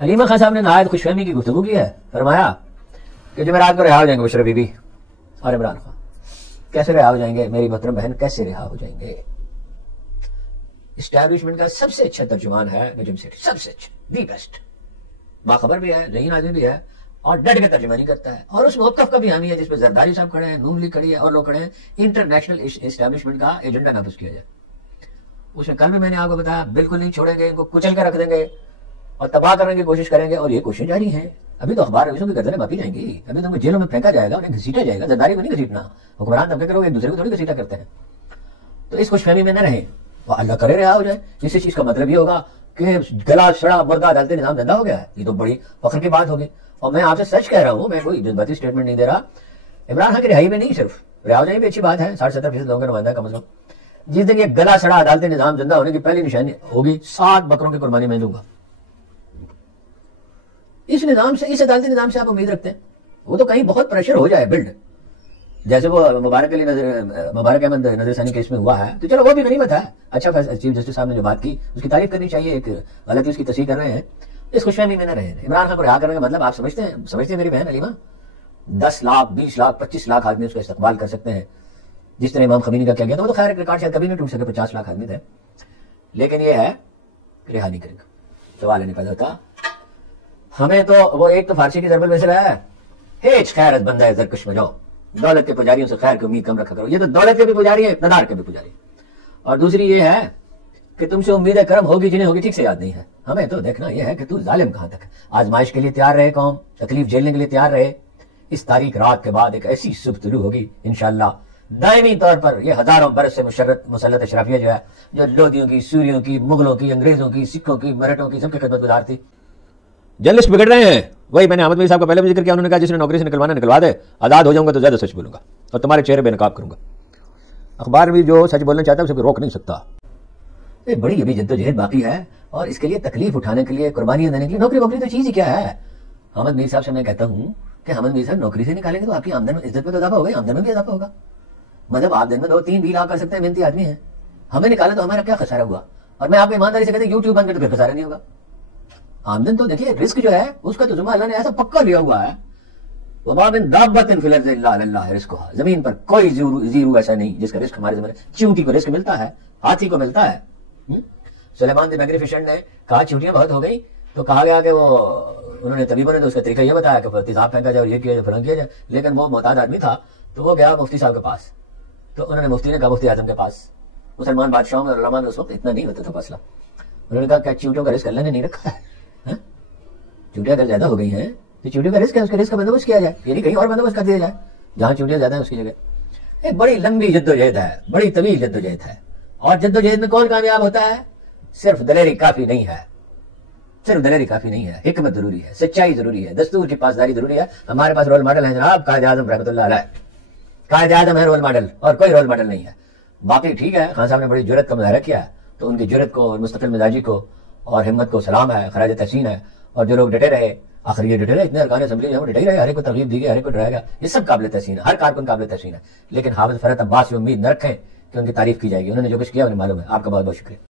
علیمہ خان صاحب نے نہایت خوش فہمی کی گفتگو کی ہے. فرمایا کہ جمعرات کو رہا ہو جائیں گے بشرا بی بی اور عمران خان. کیسے رہا ہو جائیں گے میری محترم بہن, کیسے رہا ہو جائیں گے؟ اسٹیبلشمنٹ کا سب سے اچھا ترجمان ہے نجم سیٹھی, سب سے اچھا, دی بیسٹ, باخبر بھی ہے, ذہین آدمی بھی ہے, اور ڈٹ کے ترجمانی کرتا ہے. اور اس موقف کا بھی حامی ہے جس پہ زرداری صاحب کھڑے ہیں, نون لیگ کھڑی ہے, اور لوگ کھڑے ہیں. انٹرنیشنل اسٹیبلشمنٹ کا ایجنڈا نافذ کیا جائے. اس نے کل بھی میں نے آپ کو بتایا بالکل نہیں چھوڑیں گے, ان کو کچل کے رکھ دیں گے اور تباہ کرنے کی کوشش کریں گے. اور یہ کوششیں جاری ہیں. ابھی تو اخبار نویسوں کی گردنیں باقی جائیں گی, ابھی تو جیلوں میں پھینکا جائے گا, انہیں گھسیٹا جائے گا. زرداری کو نہیں گھسیٹنا, حکمران طبقے کرو ایک دوسرے کو تھوڑی گھسیٹا کرتے ہیں. تو اس خوش فہمی میں نہ رہیں, وہ اللہ کرے رہا ہو جائے. اسی چیز کا مطلب یہ ہوگا کہ گلا سڑا مردہ عدالتی نظام زندہ ہو گیا ہے. یہ تو بڑی فخر کی بات ہوگی. اور میں آپ سے سچ کہہ رہا ہوں, میں کوئی جذباتی اسٹیٹمنٹ نہیں دے رہا. عمران خان کی رہائی میں نہیں, صرف رہا ہو جائیں بھی اچھی بات ہے, 60-70% لوگوں کا نمائندہ کم از کم. جس دن یہ گلا سڑا عدالتی نظام زندہ ہونے کی پہلی نشانی ہوگی 7 بکروں کی قربانی میں دوں گا. اس نظام سے, اس عدالتی نظام سے آپ امید رکھتے ہیں؟ وہ تو کہیں بہت پریشر ہو جائے بلڈ, جیسے وہ مبارک احمد نظر ثانی کیس میں ہوا ہے. تو چلو وہ بھی غنیمت ہے. اچھا چیف جسٹس صاحب نے جو بات کی اس کی تعریف کرنی چاہیے. ایک غلطی اس کی تصحیح کر رہے ہیں, اس خوش فہمی میں نہ رہے. عمران خان کو رہا کرنے کا مطلب آپ سمجھتے ہیں میری بہن علیمہ؟ 10 لاکھ 20 لاکھ 25 لاکھ آدمی اس کا استقبال کر سکتے ہیں, جس طرح امام خمینی کا کیا گیا تھا. وہ تو خیر ریکارڈ شاید کبھی نہیں ٹوٹ سکے, 50 لاکھ آدمی تھے. لیکن یہ ہے رہا نہیں کرے گا. سوال نہیں پیدا ہوتا. ہمیں تو وہ ایک تو فارسی کی ضربت میں سے رہا ہے, ہیچ خیرت بندہ ہے زرکش میں جاؤ, دولت کے پجاریوں سے خیر کی امید کم رکھا کرو. یہ تو دولت کے بھی پجاری ہے, اقتدار کے بھی پجاری. اور دوسری یہ ہے کہ تم سے امید کرم ہوگی جنہیں ہوگی ٹھیک سے یاد نہیں ہے. ہمیں تو دیکھنا یہ ہے کہ تو ظالم کہاں تک ہے. آزمائش کے لیے تیار رہے قوم, تکلیف جھیلنے کے لیے تیار رہے. اس تاریخ رات کے بعد ایک ایسی صبح طلوع ہوگی انشاءاللہ, دائمی طور پر یہ ہزاروں برس سے مسلط اشرافیہ جو ہے, جو لودھیوں کی, سوریوں کی, مغلوں کی, انگریزوں کی, سکھوں کی, مرہٹوں کی, سب کی خدمت گزار تھی. جرنلسٹ بگڑ رہے ہیں. وہی میں نے احمد بھائی صاحب کا پہلے بھی ذکر کیا, انہوں نے کہا جس نے نوکری سے نکلوانا نکلوا دے, آزاد ہو جاؤں گا تو زیادہ سچ بولوں گا اور تمہارے چہرے بے نقاب کروں گا. اخبار بھی جو سچ بولنا چاہتا ہے اسے کوئی روک نہیں سکتا. یہ بڑی ابھی جدوجہد باقی ہے, اور اس کے لیے تکلیف اٹھانے کے لیے, قربانیاں دینے کے لیے. نوکری تو چیز ہی کیا ہے؟ احمد میر صاحب سے میں کہتا ہوں کہ احمد میر صاحب نوکری سے نکالیں گے تو آپ کی آمدن عزت میں تو اضافہ ہوگا, آمدن میں بھی اضافہ ہوگا. مطلب آپ دن میں 2-3 بھی لاکھ کر سکتے ہیں, محنتی آدمی ہیں. ہمیں نکالا تو ہمارا کیا خسارہ ہوا؟ اور میں آپ کو ایمانداری سے کہتا ہوں یوٹیوب بند کر تو پھر خسارہ نہیں ہوگا. آمدن تو دیکھیے, رزق جو ہے اس کا تو ذمہ اللہ نے ایسا پکا لیا ہوا ہے. وما من دابۃ فی الارض الا علی اللہ رزقها, زمین پر کوئی زیرو ایسا نہیں جس کا رزق ہمارے ذمہ. چیونٹی کو رزق ملتا ہے, ہاتھی کو ملتا ہے. سلیمان دی میگنیفیشنٹ نے کہا چیونٹیاں بہت ہو گئی, تو کہا گیا کہ وہ انہوں نے طبیبوں نے تو اس کا طریقہ یہ بتایا کہ تیزاب پھینکا جائے اور یہ کیا جائے فلاں کیا جائے. لیکن وہ محتاط آدمی تھا, تو وہ گیا مفتی صاحب کے پاس. تو انہوں نے مفتی نے کہا مفتی اعظم کے پاس, مسلمان بادشاہوں میں علماء میں اس وقت اتنا نہیں ہوتا تھا فاصلہ. انہوں نے کہا کہ چیونٹیوں کا رزق اللہ نے نہیں رکھا ہے, چونٹیاں اگر زیادہ ہو گئی ہیں تو چونٹیوں کا رزق ہے, اس کے رزق کا بندوبست کیا جائے, یعنی کہیں اور بندوبست کر دیا جائے جہاں چونٹیاں زیادہ ہیں اس کی جگہ. ایک بڑی لمبی جدوجہد ہے, بڑی طویل جدوجہد ہے. اور جدوجہد میں کون کامیاب ہوتا ہے؟ صرف دلیری کافی نہیں ہے, صرف دلیری کافی نہیں ہے, حکمت ضروری ہے, سچائی ضروری ہے, دستور کی پاسداری ضروری ہے. ہمارے پاس رول ماڈل ہیں جناب, قائد اعظم رحمۃ اللہ علیہ. قائد اعظم ہے رول ماڈل, اور کوئی رول ماڈل نہیں ہے. باقی ٹھیک ہے, خان صاحب نے بڑی جرت کا مظاہرہ کیا ہے, تو ان کی جرت کو اور مستقل مزاجی کو اور ہمت کو سلام ہے, خراج تحسین ہے. اور جو لوگ ڈٹے رہے, آخر یہ ڈٹے رہے, اتنے ارکان اسمبلی ہیں وہ ڈٹے رہے, ہر ایک کو ترغیب دی گئی, ہر ایک کو ڈرایا گیا, یہ سب قابل تحسین ہے, ہر کارکن قابل تحسین ہے. لیکن حافظ فرحت عباس یہ امید نہ رکھیں کہ ان کی تعریف کی جائے گی. انہوں نے جو کچھ کیا انہیں معلوم ہے. آپ کا بہت بہت شکریہ.